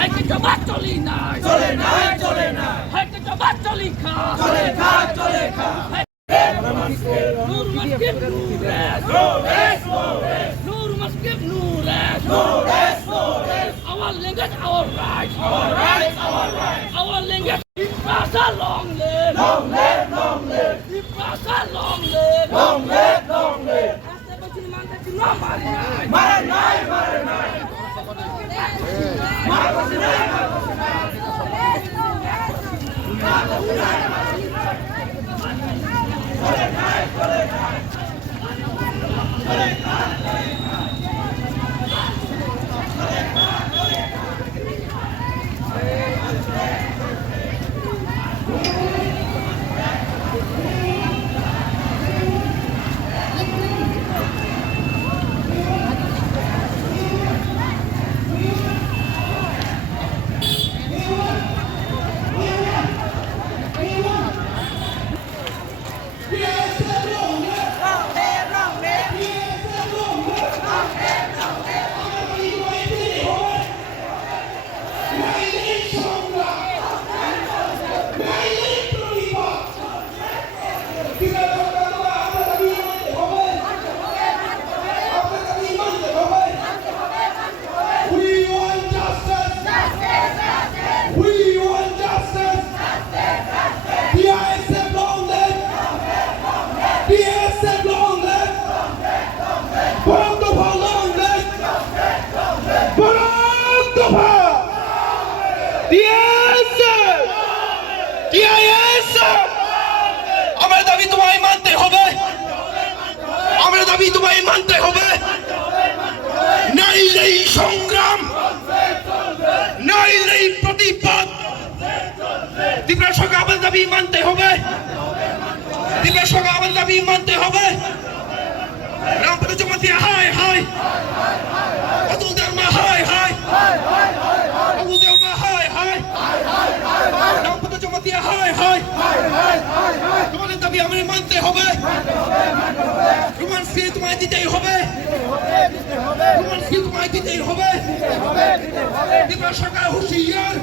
হাইকে জবাব চলি নাই চলে নাই চলে নাই হাইকে জবাব চলি খা চলে খা চলে খা Nur Maskib Nures no rest no rest Nur Maskib Nures no rest no rest Our language our rights our rights our rights our language Iprasa long live long live long live Iprasa long live long live long live Asa bachini manta chino mari nai mare nai mare nai mare nai আমার দাবি তোমায় মানতে হবে আমার দাবি তোমায় মানতে হবে নাইলেই সংগ্রাম নাইলেই প্রতিবাদ ত্রিপুরা সরকার আমার দাবি মানতে হবে ত্রিপুরা সরকার আমার দাবি মানতে হবে রামপদ জমাতিয়া হাই হাই অতুল দেওয়া হাই হাই অতুল দেওয়া high high Rampada Jamatia high high তোমাদের দাবি আমাদের মানতে হবে রোমান ফি তোমায় দিতেই হবে রোমান ফি তোমায় দিতেই হবে ত্রিপুরা সরকার হুঁশিয়ার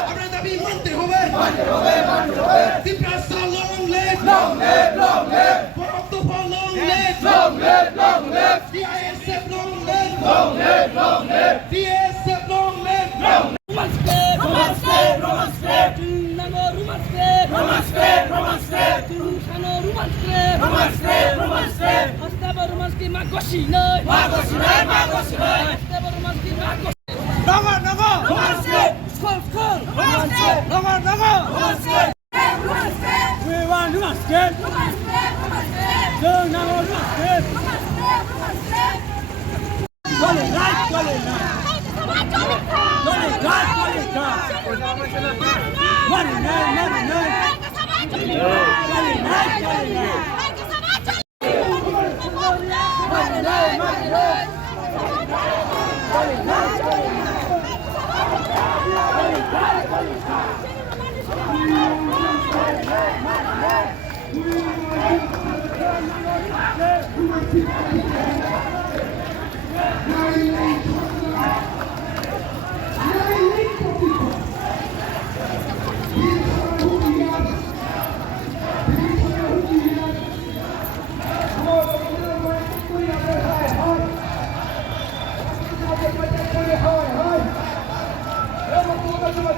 আমাদের দাবি মানতে হবে ত্রিপুরা লং লিভ বরাদ্দ for long live DISF long live DISF long live Maskib Romanskrip Namo Rumaskib Romanskrip Shano Rumaskib Romanskrip Hastaba Rumaskib Magoshi nay Magoshi nay Hastaba Rumaskib Magoshi Nago Romanskrip Skol Romanskrip Nago Romanskrip We want Rumaskib Namo Rumaskib Jolly right Jolly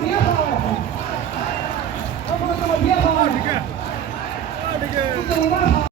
Hi.